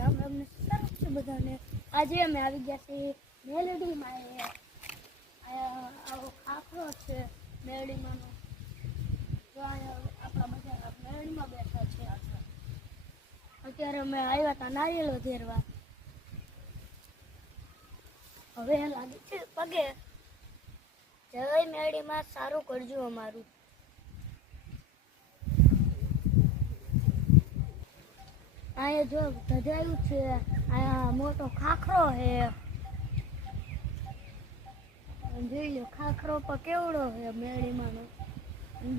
રામ રામ ને સ્વાગત છે બધાને। આજે અમે આવી ગયા છીએ મેલડીમાં। આવો ખાખરો છે મેલડીમાંનો। તો આપણા બધા મેલડીમાં બેઠા છે। અત્યારે અમે આવ્યા હતા નારિયેળ વધેરવા। હવે લાગે છે પગે। જય મેલડીમાં, સારું કરજો અમારું। आया जो धजायु छे आया मोटो खाखरो है। જોઈ લો ખાખરો પર કેવડો છે મેળીમાંનો।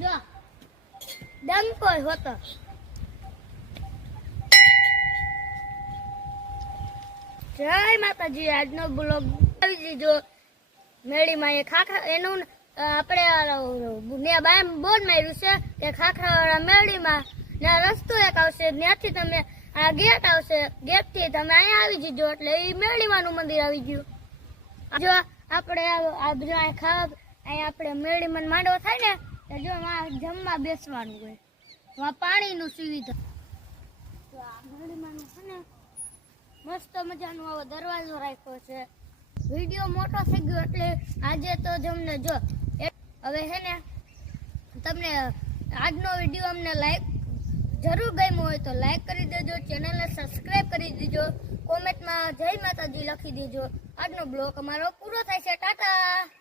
જો ડંકો હોતો। જય માતાજી। આજનો બ્લોગ આવી દીધો। મેળીમાં એ ખાખરા એનું આપણે ને બામ બોર્ડ માર્યું છે કે ખાખરાવાળા મેળીમાં ને રસ્તો એક આવશે, ત્યાંથી તમે આ ગેટ આવશે, ગેટ થી તમે અહીંયા આવી જજો એટલે એ મેળીમાનું મંદિર આવી ગયું। જો આપણે આ બધા ખાવા અહીંયા આપણે મેળીમાં માંડવો થાય ને જો જમવા બેસવાનું હોય, એમાં પાણીનું સુવિધા। તો આ મેળીમાનું છે ને મસ્ત મજાનો આવો દરવાજો રાખ્યો છે। વિડીયો મોટો થઈ ગયો એટલે આજે તો જમને જો હવે છે ને તમને આજનો વિડીયો અમને લાઈક જરૂર ગમ્યો હોય તો લાઈક કરી દેજો, ચેનલને સબસ્ક્રાઇબ કરી દેજો, કોમેન્ટમાં જય માતાજી લખી દેજો। આજનો બ્લોગ અમારો પૂરો થાય છે। ટાટા।